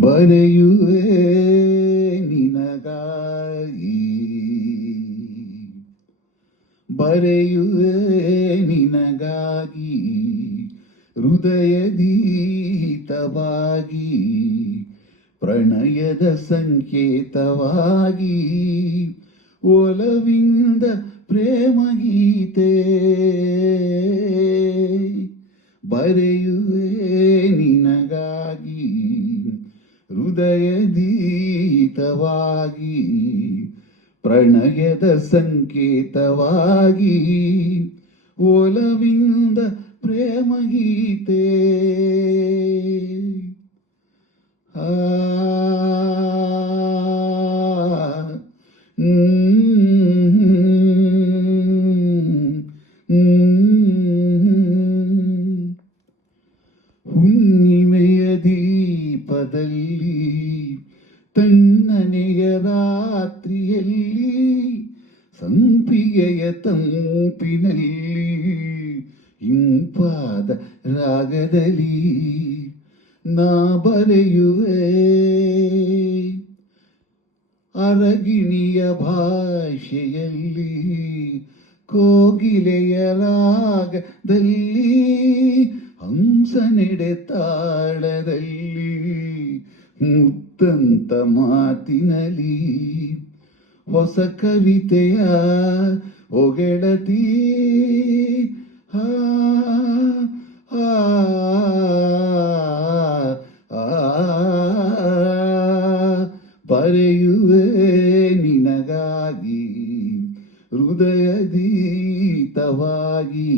ಬರೆಯುವೆ ನಿನಗಾಗಿ. ಬರೆಯುವೆ ನಿನಗಾಗಿ ಹೃದಯದೀತವಾಗಿ ಪ್ರಣಯದ ಸಂಕೇತವಾಗಿ ಒಲವಿಂದ ಪ್ರೇಮಗೀತೆ ಬರೆಯುವೆ ಹೃದಯದೀತವಾಗಿ ಪ್ರಣಯದ ಸಂಕೇತವಾಗಿ ಒಲವಿಂದ ಪ್ರೇಮಗೀತೆ ಆ ಹುಣ್ಣಿಮೆಯ ದೀಪದಲ್ಲಿ ಸಂಪಿಗೆಯ ತಂಪಿನಲ್ಲಿ ಇಂಪಾದ ರಾಗದಲ್ಲಿ ನಾ ಬರೆಯುವೆ ಅರಗಿಣಿಯ ಭಾಷೆಯಲ್ಲಿ ಕೋಗಿಲೆಯ ರಾಗದಲ್ಲಿ ಹಂಸನೆಡೆ ತಾಳದಲ್ಲಿ ಮುತ್ತಂತ ಮಾತಿನಲಿ ಹೊಸ ಕವಿತೆಯ ಒಗೆಳತಿ ಆ, ಆ, ಬರೆಯುವೆ ನಿನಗಾಗಿ ಹೃದಯದೀತವಾಗಿ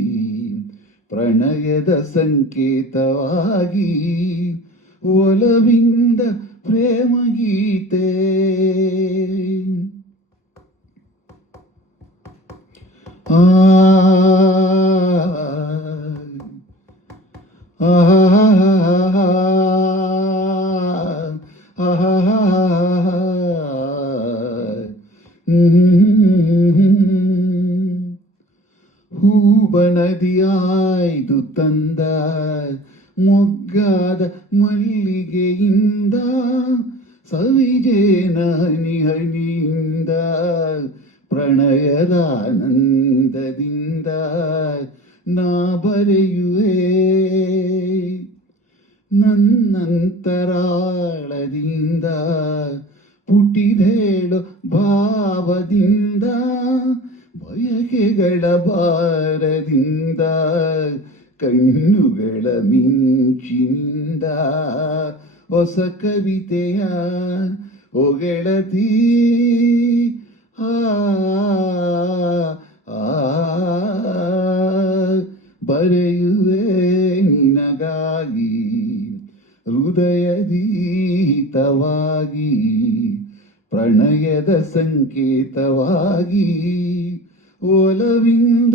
ಪ್ರಣಯದ ಸಂಕೇತವಾಗಿ ಒಲವಿಂದ ಪ್ರೇಮಗೀತೆ ಆ ಆ ಹೂಬಣದಿಯಾಯ್ದು ತಂದ ಮೊಗ್ಗಾದ ಮಲ್ಲಿಗೆಯಿಂದ ಸವಿಜೇನ ಹನಿ ಹನಿಯಿಂದ ಪ್ರಣಯದ ಆನಂದದಿಂದ ನಾ ಬರೆಯುವೆ. ನನ್ನಂತರಾಳದಿಂದ ಪುಟಿದೇಳು ಭಾವದಿಂದ ಬಯಕೆಗಳ ಭಾರದಿಂದ ಕಣ್ಣುಗಳ ಮಿಂಚಿನಿಂದ ಹೊಸ ಕವಿತೆಯ ಒಗೆಳತಿ ಆ ಆ, ಬರೆಯುವೆ ನಿನಗಾಗಿ ಹೃದಯದೀತವಾಗಿ ಪ್ರಣಯದ ಸಂಕೇತವಾಗಿ ಒಲವಿಂದ